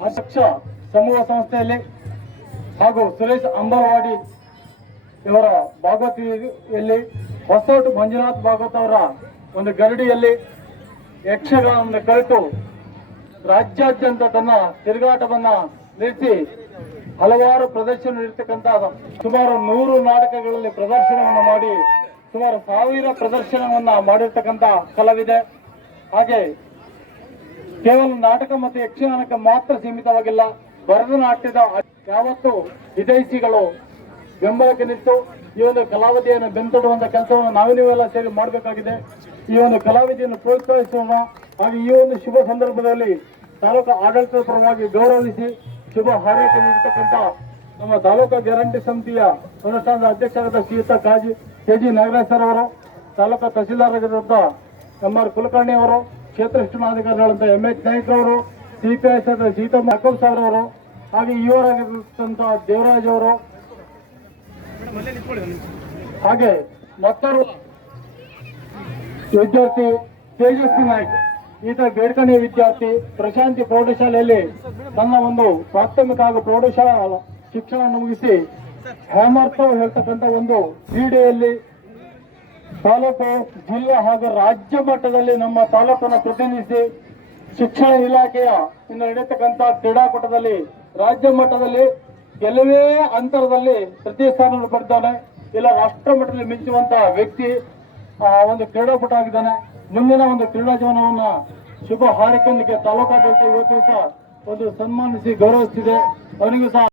ಅಧ್ಯಕ್ಷ ಸಮೂಹ ಸಂಸ್ಥೆಯಲ್ಲಿ ಹಾಗೂ ಸುರೇಶ್ ಅಂಬರ್ವಾಡಿ ಇವರ ಭಾಗವತಿಯಲ್ಲಿ ಹೊಸೋಟು ಮಂಜುನಾಥ್ ಭಾಗವತ್ ಅವರ ಒಂದು ಗರಡಿಯಲ್ಲಿ ಯಕ್ಷಗಾನವನ್ನು ಕಲಿತು ರಾಜ್ಯಾದ್ಯಂತ ತನ್ನ ತಿರುಗಾಟವನ್ನ ನಿಲ್ಲಿಸಿ ಹಲವಾರು ಪ್ರದರ್ಶನ ನೀಡತಕ್ಕಂತಹ ಸುಮಾರು ನೂರು ನಾಟಕಗಳಲ್ಲಿ ಪ್ರದರ್ಶನವನ್ನು ಮಾಡಿ ಸುಮಾರು ಸಾವಿರ ಪ್ರದರ್ಶನವನ್ನು ಮಾಡಿರ್ತಕ್ಕಂಥ ಕಲಾವಿದೆ ಹಾಗೆ ಕೇವಲ ನಾಟಕ ಮತ್ತು ಯಕ್ಷಗಾನಕ್ಕೆ ಮಾತ್ರ ಸೀಮಿತವಾಗಿಲ್ಲ, ಭರತನಾಟ್ಯದ ಯಾವತ್ತು ವಿದೇಶಿಗಳು ಬೆಂಬಲಕ್ಕೆ ನಿಂತು ಈ ಒಂದು ಕಲಾವಿದೆಯನ್ನು ಬೆಂತೊಡುವಂತ ಕೆಲಸವನ್ನು ನಾವು ಸೇರಿ ಮಾಡಬೇಕಾಗಿದೆ. ಈ ಒಂದು ಕಲಾವಿದೆಯನ್ನು ಪ್ರೋತ್ಸಾಹಿಸೋಣ. ಹಾಗೆ ಈ ಒಂದು ಶುಭ ಸಂದರ್ಭದಲ್ಲಿ ತಾಲೂಕು ಆಡಳಿತದ ಪರವಾಗಿ ಗೌರವಿಸಿ ಶುಭ ಹಾರೈಕೆ ನೀಡತಕ್ಕಂಥ ನಮ್ಮ ತಾಲೂಕು ಗ್ಯಾರಂಟಿ ಸಮಿತಿಯ ಅನುಷ್ಠಾನದ ಅಧ್ಯಕ್ಷರಾದ ಶ್ರೀಯುತ Kaji K G Nagaraj sir ಅವರು, ತಾಲೂಕು ತಹಸೀಲ್ದಾರ್ ಆಗಿರುವಂತ ಎಂ ಆರ್ ಕುಲಕರ್ಣಿ ಅವರು, ಕ್ಷೇತ್ರ ಶಿಕ್ಷಣಾಧಿಕಾರಿಗಳಂತ ಎಂ ಎಚ್ ನಾಯ್ಕ ಅವರು ಸಿಪಿಐ ಸೀತಮ್ಮ ಅಕ್ಕಲ್ ಸರ್ ಅವರು, ಹಾಗೆ ಇವರಾಗಿರ್ತಂತ ದೇವರಾಜ್ ಅವರು. ಹಾಗೆ ಮತ್ತೊರು ವಿದ್ಯಾರ್ಥಿ ತೇಜಸ್ವಿ ನಾಯ್ಕ್. ಈತ ಬೇಡ್ಕಣಿಯ ವಿದ್ಯಾರ್ಥಿ, ಪ್ರಶಾಂತಿ ಪ್ರೌಢಶಾಲೆಯಲ್ಲಿ ತನ್ನ ಒಂದು ಪ್ರಾಥಮಿಕ ಹಾಗೂ ಪ್ರೌಢಶಾಲಾ ಶಿಕ್ಷಣವನ್ನು ಮುಗಿಸಿ ಹ್ಯಾಮರ್ತ ಹೇಳ್ತಕ್ಕಂಥ ಒಂದು ಕ್ರೀಡೆಯಲ್ಲಿ ತಾಲೂಕು ಜಿಲ್ಲಾ ಹಾಗೂ ರಾಜ್ಯ ಮಟ್ಟದಲ್ಲಿ ನಮ್ಮ ತಾಲೂಕನ್ನು ಪ್ರತಿನಿಧಿಸಿ ಶಿಕ್ಷಣ ಇಲಾಖೆಯ ಇಂದ ನಡೆಯತಕ್ಕಂಥ ಕ್ರೀಡಾಕೂಟದಲ್ಲಿ ರಾಜ್ಯ ಮಟ್ಟದಲ್ಲಿ ಕೆಲವೇ ಅಂತರದಲ್ಲಿ ತೃತೀಯ ಸ್ಥಾನವನ್ನು ಪಡೆದಿದ್ದಾನೆ. ಇಲ್ಲ ರಾಷ್ಟ್ರ ಮಟ್ಟದಲ್ಲಿ ಮಿಂಚುವಂತಹ ವ್ಯಕ್ತಿ ಆ, ಒಂದು ಕ್ರೀಡಾಪಟು ಆಗಿದ್ದಾನೆ. ಮುಂದಿನ ಒಂದು ಕ್ರೀಡಾ ಜೀವನವನ್ನ ಶುಭ ಹಾರೈಕೆಯೊಂದಿಗೆ ತಾಲೂಕಾಡಳಿತ ಇವತ್ತು ಸಹ ಒಂದು ಸನ್ಮಾನಿಸಿ ಗೌರವಿಸ್ತಿದೆ. ಅವನಿಗೂ ಸಹ